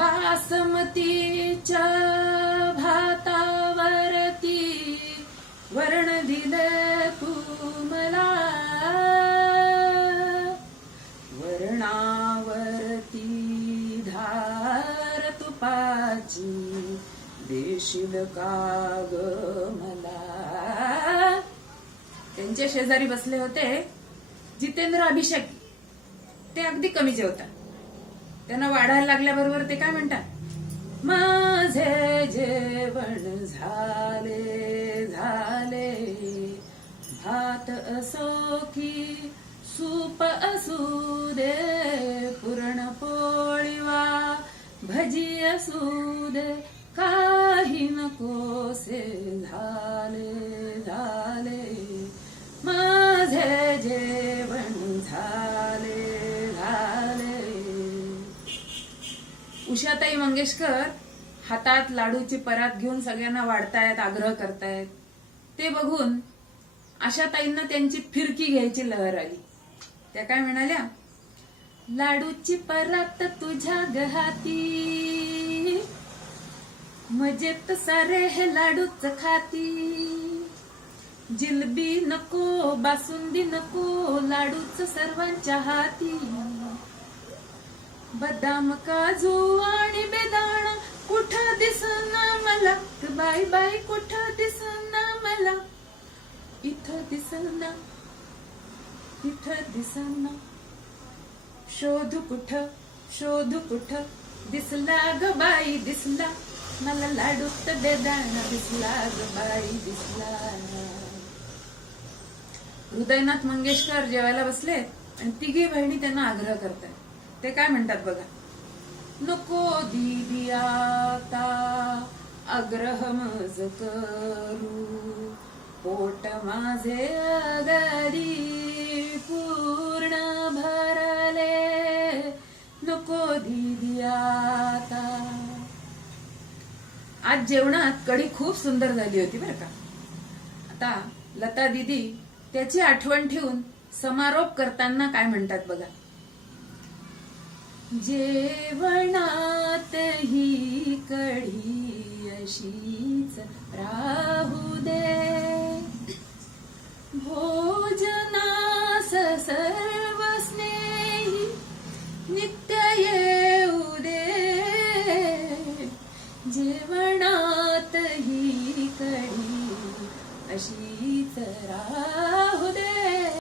बासमतीच्या भातावरती वर्ण दिलं तू मला, वरणावरती धार तुपाची देशील का ग मला. त्यांच्या शेजारी बसले होते जितेंद्र अभिषेक. ते अगदी कमी जेवतात. त्यांना वाढायला लागल्याबरोबर ते काय म्हणतात, माझे जेवण झाले झाले, भात असो की सूप असू दे, पुरणपोळी वा भजी असू दे, काही नकोसे झाले झाले, माझे जेवण झाले झाले. उषाताई मंगेशकर हातात लाडूची परात घेऊन सगळ्यांना वाढतायत, आग्रह करतायत. ते बघून आशाताईंना त्यांची फिरकी घ्यायची लहर आली. त्या काय म्हणाल्या, लाडूची परात तुझ्या गहाती, मजेत सारे हे लाडूच खाती, जिलबी नको बासुंदी नको, लाडूच सर्वांच्या हाती, बदाम काजू आणि बेदाणा कुठं दिसना मला, बाई बाई कुठं दिसना मला, इथं दिसना तिथं दिसना, शोधू कुठं दिसला ग बाई दिसला, मला लाडूत बेदाणा दिसला ग बाई दिसला. हृदयनाथ मंगेशकर जेवायला बसले आणि तिघी बहिणी त्यांना आग्रह करतात. ते काय म्हणतात बघा, नको दीदी आता आग्रह मज करू, पोट माझे अगदी पूर्ण भरले, नको दीदी आता. आज जेवणात कढी खूप सुंदर झाली होती बरं का. आता लता दीदी त्याची आठवण ठेवून समारोप करताना काय म्हणतात बघा, जेवणात ही कढी अशीच राहू दे, भोजनास